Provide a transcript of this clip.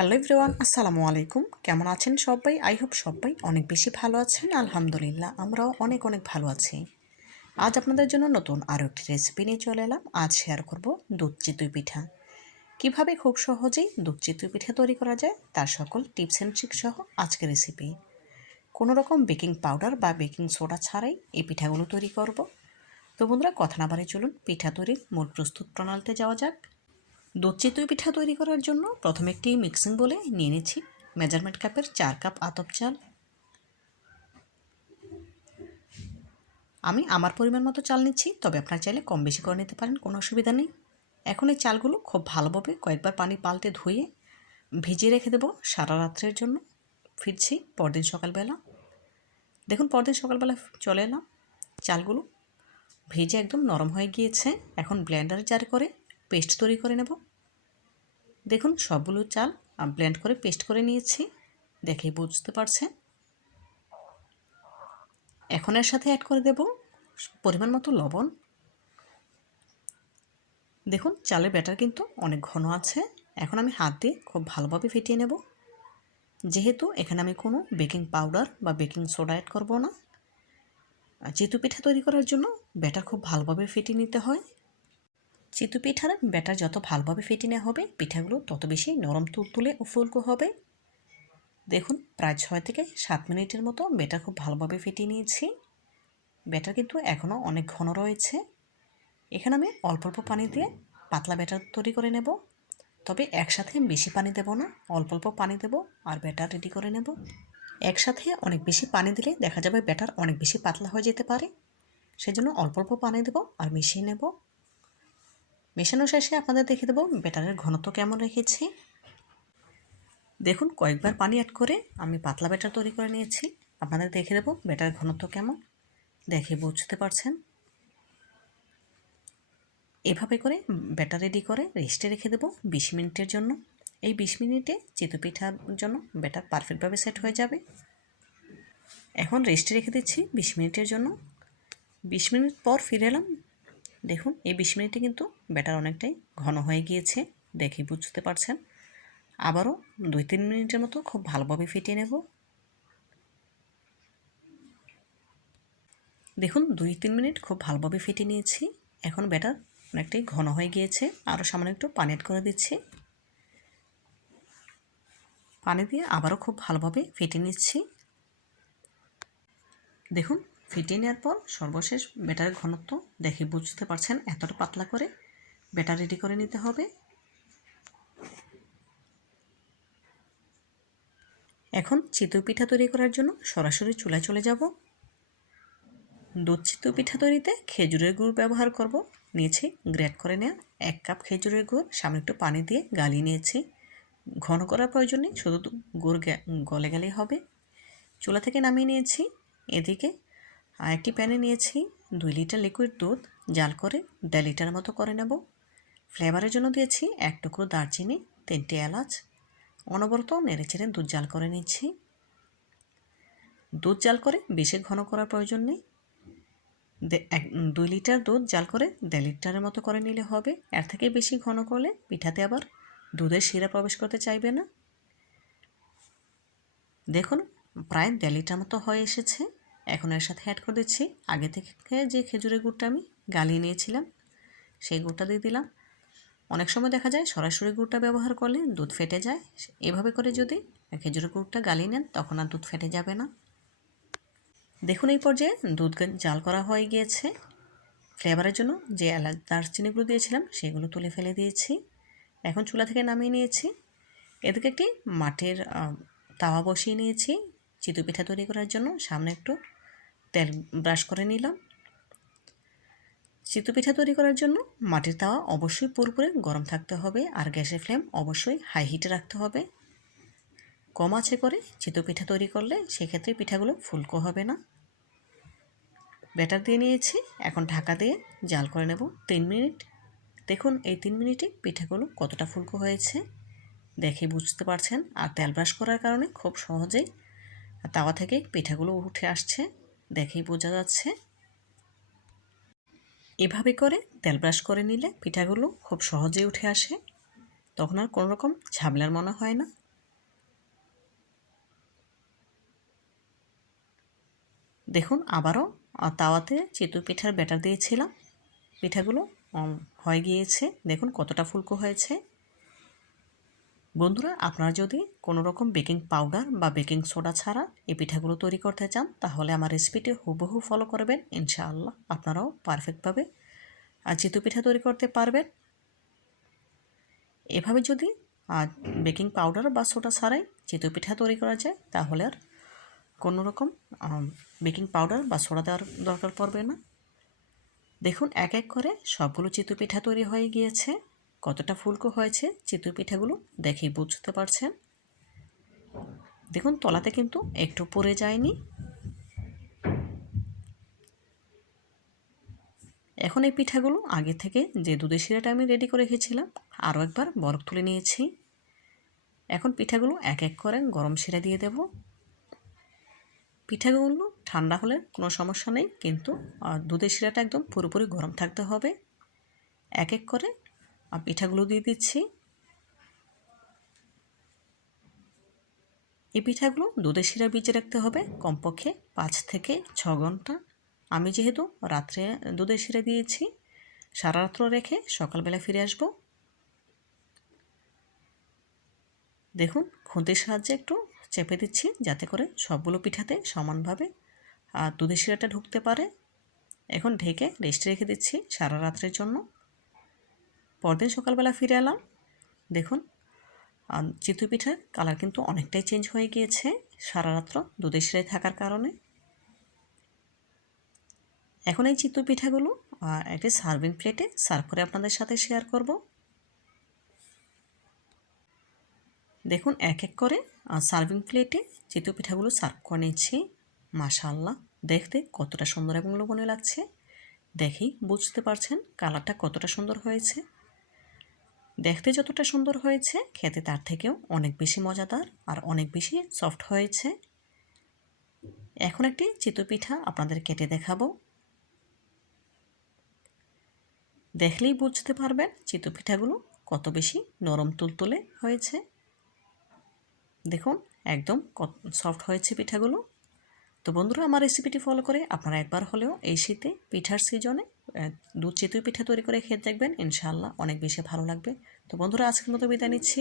Hello everyone, আসসালামু আলাইকুম। কেমন আছেন সবাই? আই হোপ সবাই অনেক বেশি ভালো আছেন। আলহামদুলিল্লাহ, আমরাও অনেক অনেক ভালো আছি। আজ আপনাদের জন্য নতুন আরও একটি রেসিপি নিয়ে চলে এলাম। আজ শেয়ার করব দুধ চিতই পিঠা। কীভাবে খুব সহজেই দুধ চিতই পিঠা তৈরি করা যায় তার সকল টিপস অ্যান্ড ট্রিক সহ আজকের রেসিপি। কোনো রকম বেকিং পাউডার বা বেকিং সোডা ছাড়াই এই পিঠাগুলো তৈরি করব। তো বন্ধুরা, কথা না বাড়িয়ে চলুন পিঠা তৈরির মূল প্রস্তুত প্রণালীতে যাওয়া যাক। দুধ চিতই পিঠা তৈরি করার জন্য প্রথমে একটি মিক্সিং বোলে নিয়ে নিচ্ছি মেজারমেন্ট কাপের 4 কাপ আতপ চাল। আমি আমার পরিমাণ মতো চাল নিচ্ছি, তবে আপনারা চাইলে কম বেশি করে নিতে পারেন, কোনো অসুবিধা নেই। এখন এই চালগুলো খুব ভালোভাবে কয়েকবার পানি পাল্টে ধুয়ে ভিজিয়ে রেখে দেবো সারা রাত্রের জন্য। ফিরছি পরদিন সকালবেলা। দেখুন, পরদিন সকালবেলা চলে এলাম, চালগুলো ভেজে একদম নরম হয়ে গিয়েছে। এখন ব্লেন্ডার জার করে পেস্ট তৈরি করে নেব। দেখুন, সবগুলো চাল ব্লেন্ড করে পেস্ট করে নিয়েছি, দেখেই বুঝতে পারছেন। এখন এর সাথে অ্যাড করে দেব পরিমাণ মতো লবণ। দেখুন, চালের ব্যাটার কিন্তু অনেক ঘন আছে। এখন আমি হাত দিয়ে খুব ভালোভাবে ফেটিয়ে নেব। যেহেতু এখানে আমি কোনো বেকিং পাউডার বা বেকিং সোডা অ্যাড করব না। চিতই পিঠা তৈরি করার জন্য ব্যাটার খুব ভালোভাবে ফেটিয়ে নিতে হয়। চিতই পিঠার ব্যাটার যত ভালোভাবে ফেটিয়ে নেওয়া হবে, পিঠাগুলো তত বেশি নরম তুলতুলে ও ফুলকো হবে। দেখুন, প্রায় 6 থেকে 7 মিনিটের মতো ব্যাটার খুব ভালোভাবে ফেটিয়ে নিয়েছি। ব্যাটার কিন্তু এখনও অনেক ঘন রয়েছে। এখানে আমি অল্প অল্প পানি দিয়ে পাতলা ব্যাটার তৈরি করে নেব। তবে একসাথে বেশি পানি দেব না, অল্প অল্প পানি দেব আর ব্যাটার রেডি করে নেব। একসাথে অনেক বেশি পানি দিলে দেখা যাবে ব্যাটার অনেক বেশি পাতলা হয়ে যেতে পারে। সেজন্য অল্প অল্প পানি দেব আর মিশিয়ে নেব। মেশানো শেষে আপনাদের দেখে দেবো ব্যাটারের ঘনত্ব কেমন রেখেছি। দেখুন, কয়েকবার পানি অ্যাড করে আমি পাতলা ব্যাটার তৈরি করে নিয়েছি। আপনাদের দেখে দেবো ব্যাটারের ঘনত্ব কেমন, দেখে বুঝতে পারছেন। এভাবে করে ব্যাটার রেডি করে রেস্টে রেখে দেবো 20 মিনিটের জন্য। এই 20 মিনিটে চিতই পিঠার জন্য ব্যাটার পারফেক্টভাবে সেট হয়ে যাবে। এখন রেস্টে রেখে দিচ্ছি 20 মিনিটের জন্য। 20 মিনিট পর ফিরে এলাম। দেখুন, এই 20 মিনিটে কিন্তু ব্যাটার অনেকটাই ঘন হয়ে গিয়েছে, দেখে বুঝতে পারছেন। আবারও 2-3 মিনিটের মতো খুব ভালোভাবে ফেটিয়ে নেব। দেখুন, 2-3 মিনিট খুব ভালোভাবে ফেটিয়ে নিয়েছি। এখন ব্যাটার অনেকটাই ঘন হয়ে গিয়েছে, আরও সামান্য একটু পানি অ্যাড করে দিচ্ছি। পানি দিয়ে আবারও খুব ভালোভাবে ফেটিয়ে নিচ্ছি। দেখুন, ফেটিয়ে নেওয়ার পর সর্বশেষ ব্যাটারের ঘনত্ব দেখে বুঝতে পারছেন, এতটা পাতলা করে ব্যাটার রেডি করে নিতে হবে। এখন চিতই পিঠা তৈরি করার জন্য সরাসরি চুলায় চলে যাব। দুধ চিতই পিঠা তৈরিতে খেজুরের গুড় ব্যবহার করব। নিয়েছি গ্রেট করে নেওয়া 1 কাপ খেজুরের গুড়, সামান্য একটু পানি দিয়ে গালিয়ে নিয়েছি। ঘন করার প্রয়োজন নেই, শুধু গুড় গলে গেলেই হবে। চুলা থেকে নামিয়ে নিয়েছি। এদিকে একটি প্যানে নিয়েছি 2 লিটার লিকুইড দুধ, জাল করে 1.5 লিটার মতো করে নেব। ফ্লেভারের জন্য দিয়েছি 1 টুকরো দারচিনি, 3টি এলাচ। অনবরত নেড়েচেড়ে দুধ জাল করে নিচ্ছি। দুধ জাল করে বেশি ঘন করার প্রয়োজন নেই। 2 লিটার দুধ জাল করে 1.5 লিটারের মতো করে নিলে হবে। এর থেকে বেশি ঘন করলে পিঠাতে আবার দুধের শিরা প্রবেশ করতে চাইবে না। দেখুন, প্রায় 1.5 লিটার মতো হয়ে এসেছে। এখন এর সাথে অ্যাড করে দিচ্ছি আগে থেকে যে খেজুরের গুড়টা আমি গালিয়ে নিয়েছিলাম, সেই গুড়টা দিয়ে দিলাম। অনেক সময় দেখা যায় সরাসরি গুড়টা ব্যবহার করলে দুধ ফেটে যায়। এভাবে করে যদি খেজুরের গুড়টা গালিয়ে নেন, তখন আর দুধ ফেটে যাবে না। দেখুন, এই পর্যায়ে দুধ জাল করা হয়ে গিয়েছে। ফ্লেভারের জন্য যে এলাচ দারচিনিগুলো দিয়েছিলাম সেগুলো তুলে ফেলে দিয়েছি। এখন চুলা থেকে নামিয়ে নিয়েছি। এদিকে একটি মাটির তাওয়া বসিয়ে নিয়েছি চিতই পিঠা তৈরি করার জন্য। সামনে একটু তেল ব্রাশ করে নিলাম। চিতই পিঠা তৈরি করার জন্য মাটির তাওয়া অবশ্যই পুরোপুরি গরম থাকতে হবে, আর গ্যাসের ফ্লেম অবশ্যই হাই হিটে রাখতে হবে। কম আঁচে করে চিতই পিঠা তৈরি করলে সেক্ষেত্রে পিঠাগুলো ফুলকো হবে না। ব্যাটার দিয়ে নিয়েছি, এখন ঢাকা দিয়ে জাল করে নেব 3 মিনিট। দেখুন, এই 3 মিনিটে পিঠাগুলো কতটা ফুলকো হয়েছে দেখে বুঝতে পারছেন। আর তেল ব্রাশ করার কারণে খুব সহজেই তাওয়া থেকে পিঠাগুলো উঠে আসছে, দেখেই বোঝা যাচ্ছে। এভাবে করে তেল ব্রাশ করে নিলে পিঠাগুলো খুব সহজেই উঠে আসে, তখন আর কোনো রকম ঝামেলার মনে হয় না। দেখুন আবারও তাওয়াতে চিতই পিঠার ব্যাটার দিয়েছিলাম, পিঠাগুলো হয়ে গিয়েছে। দেখুন কতটা ফুলকো হয়েছে। বন্ধুরা, আপনারা যদি কোনো রকম বেকিং পাউডার বা বেকিং সোডা ছাড়া এই পিঠাগুলো তৈরি করতে চান তাহলে আমার রেসিপিটি হুবহু ফলো করবেন, ইনশাআল্লাহ আপনারাও পারফেক্টভাবে চিতই পিঠা তৈরি করতে পারবেন। এভাবে যদি বেকিং পাউডার বা সোডা ছাড়াই চিতই পিঠা তৈরি করা যায় তাহলে আর কোনো রকম বেকিং পাউডার বা সোডা দেওয়ার দরকার পড়বে না। দেখুন এক এক করে সবগুলো চিতই পিঠা তৈরি হয়ে গিয়েছে। কতটা ফুলকো হয়েছে চিতই পিঠাগুলো দেখেই বুঝতে পারছেন। দেখুন তলাতে কিন্তু একটু পড়ে যায়নি। এখন এই পিঠাগুলো আগে থেকে যে দুধের শিরাটা আমি রেডি করে রেখেছিলাম আরও একবার বরফ তুলে নিয়েছি। এখন পিঠাগুলো এক এক করে গরম শিরা দিয়ে দেব। পিঠাগুলো ঠান্ডা হলে কোনো সমস্যা নেই, কিন্তু দুধের শিরাটা একদম পুরোপুরি গরম থাকতে হবে। এক এক করে পিঠাগুলো দিয়ে দিচ্ছি। এই পিঠাগুলো দুধের শিরা ভিজিয়ে রাখতে হবে কমপক্ষে 5 থেকে 6 ঘন্টা। আমি যেহেতু রাত্রে দুধের শিরা দিয়েছি, সারা রাত্র রেখে সকালবেলা ফিরে আসব। দেখুন খুন্তির সাহায্যে একটু চেপে দিচ্ছি যাতে করে সবগুলো পিঠাতে সমানভাবে দুধের শিরাটা ঢুকতে পারে। এখন ঢেকে রেস্টে রেখে দিচ্ছি সারা রাত্রের জন্য। পরদিন সকালবেলা ফিরে এলাম। দেখুন চিতই পিঠার কালার কিন্তু অনেকটাই চেঞ্জ হয়ে গিয়েছে সারা রাত্র দুধের শিরায় থাকার কারণে। এখন এই চিতই পিঠাগুলো একটি সার্ভিং প্লেটে সার্ভ করে আপনাদের সাথে শেয়ার করব। দেখুন এক এক করে সার্ভিং প্লেটে চিতই পিঠাগুলো সার্ভ করে নিচ্ছি। মাশাআল্লাহ, দেখতে কতটা সুন্দর এবং লোভনীয় লাগছে দেখেই বুঝতে পারছেন কালারটা কতটা সুন্দর হয়েছে। দেখতে যতটা সুন্দর হয়েছে খেতে তার থেকেও অনেক বেশি মজাদার আর অনেক বেশি সফট হয়েছে। এখন একটি চিতই পিঠা আপনাদের কেটে দেখাবো। দেখলেই বুঝতে পারবেন চিতই পিঠাগুলো কত বেশি নরম তুলতুলে হয়েছে। দেখুন একদম সফট হয়েছে পিঠাগুলো। তো বন্ধুরা, আমার রেসিপিটি ফলো করে আপনারা একবার হলেও এই শীতে পিঠার সিজনে দুধ চিতই পিঠা তৈরি করে খেয়ে দেখবেন, ইনশাআল্লাহ অনেক বেশি ভালো লাগবে। তো বন্ধুরা, আজকের মতো বিদায় নিচ্ছি।